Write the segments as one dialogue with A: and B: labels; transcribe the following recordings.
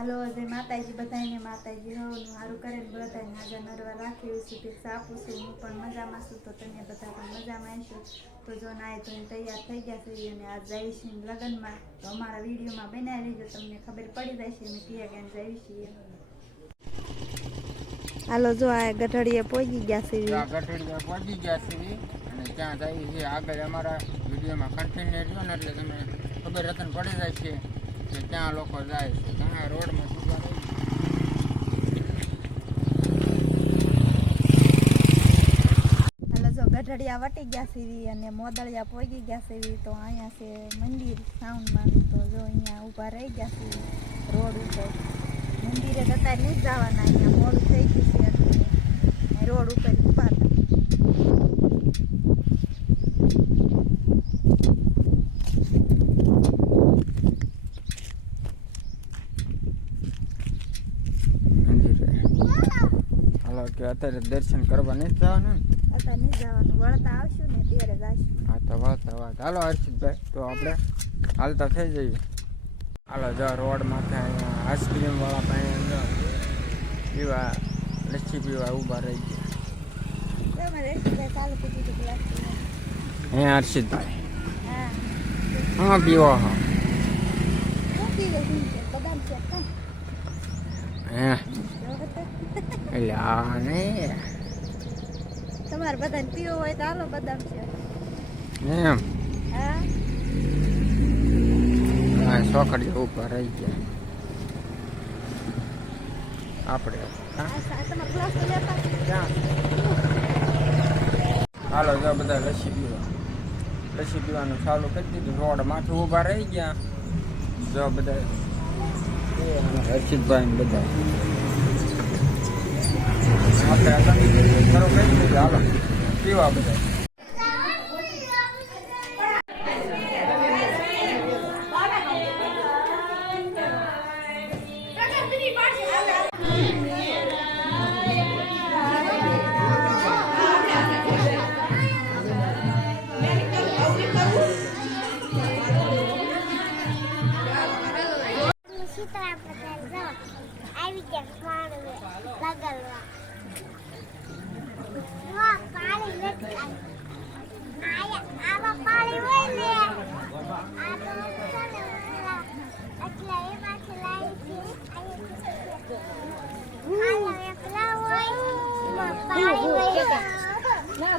A: હાલો, જય માતાજી બધાને માતાજી હોવાનું સારું કરે ને બધાને હાજર નરવા રાખી શુભેચ્છા આપું છું હું પણ મજામાં છું, તો તમે બધા પણ મજામાં આવીશું તો જો નાય ધોઈને તૈયાર થઈ ગયા છે, અને આ જઈ છીએ લગ્નમાં, તો અમારા વિડીયોમાં બનાવી લેજો, તમને ખબર પડી છે અમે ક્યાં ક્યાં જઈ છીએ. હાલો, જો આ ગઢડીએ પહોંચી ગયા છે.
B: ગઢડીએ પહોંચી ગયા છે, અને ત્યાં જઈએ છીએ આગળ અમારા વિડીયોમાં કન્ટિન્યુ રહ્યો ને, એટલે તમે ખબર રતન પડી જાય છે. કે ત્યાં લોકો જાય છે. ઘણા રોડમાં સીધા
A: જો ગઢડિયા વટી ગયા છે અને મોદળિયા પોગી ગયા છે તો અહીંયા છે મંદિર સાઉન્ડમાં તો જો અહીંયા ઊભા રહી ગયા છે રોડ ઉપર. મંદિરે જતા નહીં જવાના, અહીંયા મોડું થઈ ગયું છે. રોડ ઉપર ઊભા હતા
B: મંદિરે કે અત્યારે દર્શન કરવા નથી જવાનું ને?
A: અત્યારે નહીં જવાનું. વળતા આવશું ને ત્યારે જઈશું.
B: હા તો વાત વાત હાલો હર્ષિતભાઈ તો આપણે હાલતા થઈ જઈએ. હાલો જો રોડ માથે અહીંયા આઈસ્ક્રીમ પાસે પીવા લસ્સી પીવા ઊભા રહી ગયા. હે હર્ષિતભાઈ?
A: હા.
B: પીવો હા? હે. આ નહીં
A: તમારે બધાને પીવો હોય તો હાલો બદામ છે.
B: એમ.
A: હા?
B: સોકડીઓ ઊભા રહી ગયા. આપણે? હાલો જો બધા લસ્સી પીવા. લસ્સી પીવાનું ચાલુ કરી દીધું. રોડ માથું ઊભા રહી ગયા. જો બધા. હર્ષિતભાઈ બધા. હતા પીવા બધા
C: આવી ગયા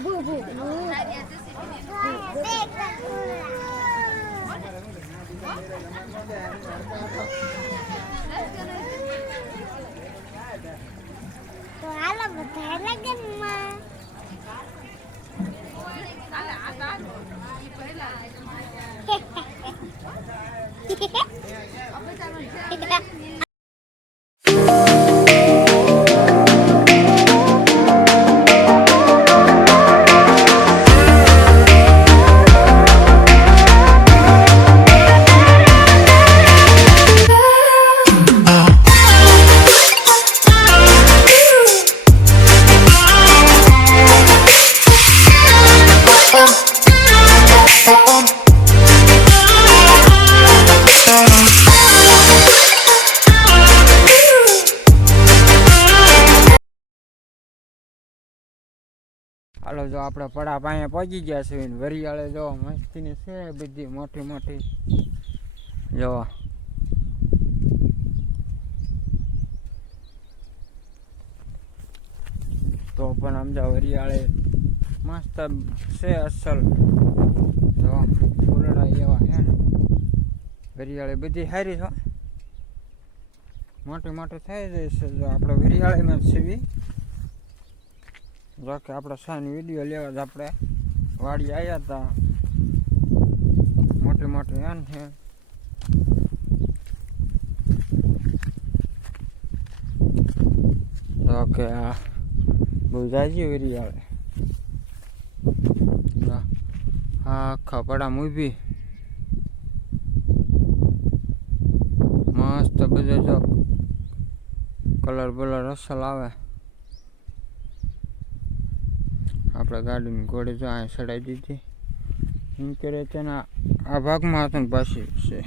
C: był, był. Biega kula. હાલો
B: જો આપણે પડા પાસે પહોંચી ગયા છે ને વરિયાળે જો મસ્તીની છે બધી મોટી મોટી. જો. તો પણ સમજા વરિયાળે મસ્ત છે અસલ. જો ફૂલડા એવા હે ને. વરિયાળે બધી સારી છે. મોટી મોટી થઈ જાય છે. જો આપણે વરિયાળીમાં સીવી જો કે આપણે સાની વીડિયો લેવા જ આપણે વાડી આવ્યા હતા મોટી મોટી એન છે. જો કે આ બહુ જાજી વેરી આવે. આખા પડા મૂવી મસ્ત બધો જો કલર બલર અસલ આવે. આપણે ગાડીની ઘોડે જો અહીંયા ચડાવી દીધી. એમ કરે તેના આ ભાગમાં હતું પાછી છે.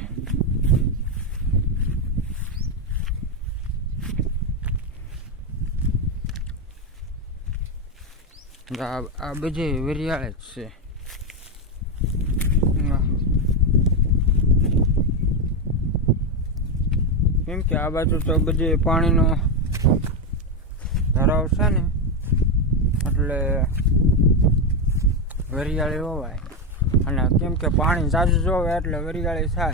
B: આ બજે વરિયાળે જ છે. કેમ કે આ બાજુ તો બધે પાણીનો ધરાવ છે ને. એટલે વરિયાળી હોવાય. અને કેમ કે પાણી જાજુ જોવે એટલે વરિયાળી થાય.